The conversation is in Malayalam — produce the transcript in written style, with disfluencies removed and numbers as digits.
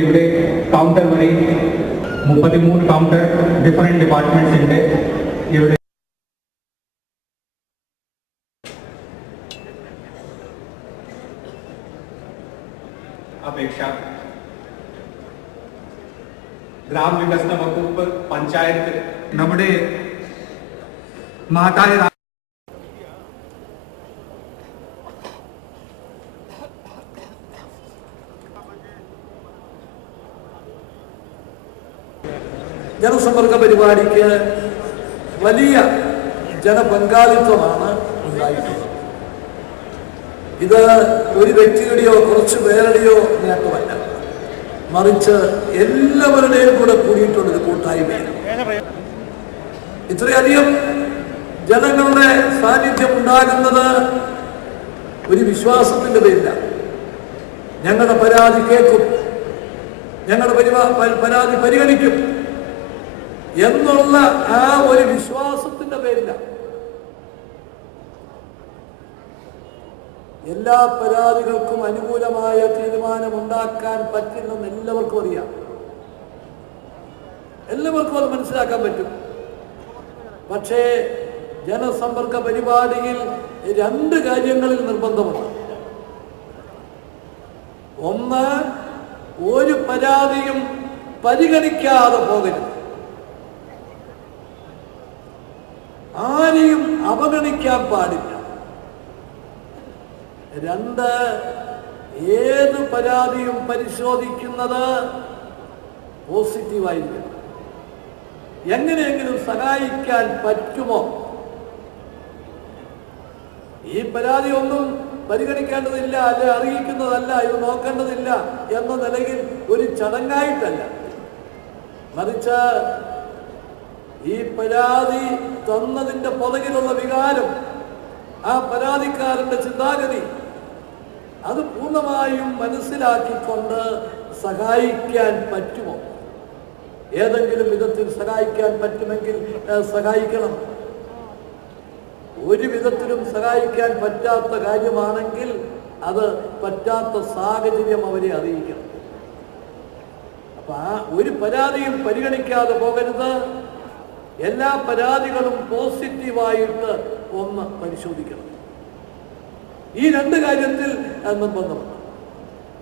ഇവിടെ കൗണ്ടർ വഴി 33 കൗണ്ടർ ഡിഫറെന്റ് ഡിപ്പാർട്ട്മെന്റ്സ് ഉണ്ട് ഇവിടെ. അപേക്ഷ ഗ്രാമവികസന വകുപ്പ് പഞ്ചായത്ത് നമ്മുടെ മാതായ ജനസമ്പർക്ക പരിപാടിക്ക് വലിയ ജനപങ്കാളിത്തമാണ് ഉണ്ടായിട്ടുള്ളത്. ഇത് ഒരു വ്യക്തിയുടെയോ കുറച്ചു പേരുടെയോ നേട്ടമല്ല, മറിച്ച് എല്ലാവരുടെയും കൂടെ കൂടിയിട്ടുള്ളൊരു കൂട്ടായ്മയാണ്. ഇത്രയധികം ജനങ്ങളുടെ സാന്നിധ്യം ഉണ്ടാകുന്നത് ഒരു വിശ്വാസത്തിന്റെ പേരിലാണ്. ഞങ്ങളുടെ പരാതി കേൾക്കും, ഞങ്ങളുടെ പരാതി പരിഗണിക്കും എന്നുള്ള ആ ഒരു വിശ്വാസത്തിന്റെ പേരിലാണ്. എല്ലാ പരാതികൾക്കും അനുകൂലമായ തീരുമാനമുണ്ടാക്കാൻ പറ്റില്ലെന്ന് എല്ലാവർക്കും അറിയാം, എല്ലാവർക്കും അത് മനസ്സിലാക്കാൻ പറ്റും. പക്ഷേ ജനസമ്പർക്ക പരിപാടിയിൽ 2 കാര്യങ്ങളിൽ നിർബന്ധമുണ്ട്. ഒന്ന്, ഒരു പരാതിയും പരിഗണിക്കാതെ പോകരുത്, ആരെയും അവഗണിക്കാൻ പാടില്ല. 2, ഏത് പരാതിയും പരിശോധിക്കുന്നത് പോസിറ്റീവായിരിക്കും. എങ്ങനെയെങ്കിലും സഹായിക്കാൻ പറ്റുമോ? ഈ പരാതി ഒന്നും പരിഗണിക്കേണ്ടതില്ല, അല്ലെ അറിയിക്കുന്നതല്ല, ഇത് നോക്കേണ്ടതില്ല എന്ന നിലയിൽ ഒരു ചടങ്ങായിട്ടല്ല, മറിച്ച് ഈ പരാതി തന്നതിൻ്റെ പുറകിലുള്ള വികാരം, ആ പരാതിക്കാരന്റെ ചിന്താഗതി, അത് പൂർണ്ണമായും മനസ്സിലാക്കിക്കൊണ്ട് സഹായിക്കാൻ പറ്റുമോ? ഏതെങ്കിലും വിധത്തിൽ സഹായിക്കാൻ പറ്റുമെങ്കിൽ സഹായിക്കണം. ഒരു വിധത്തിലും സഹായിക്കാൻ പറ്റാത്ത കാര്യമാണെങ്കിൽ അത് പറ്റാത്ത സാഹചര്യം അവരെ അറിയിക്കണം. അപ്പൊ ആ ഒരു പരാതിയും പരിഗണിക്കാതെ പോകരുത്. എല്ലാ പരാതികളും പോസിറ്റീവായിട്ട് ഒന്ന് പരിശോധിക്കണം. ഈ 2 കാര്യത്തിൽ നിർബന്ധമാണ്.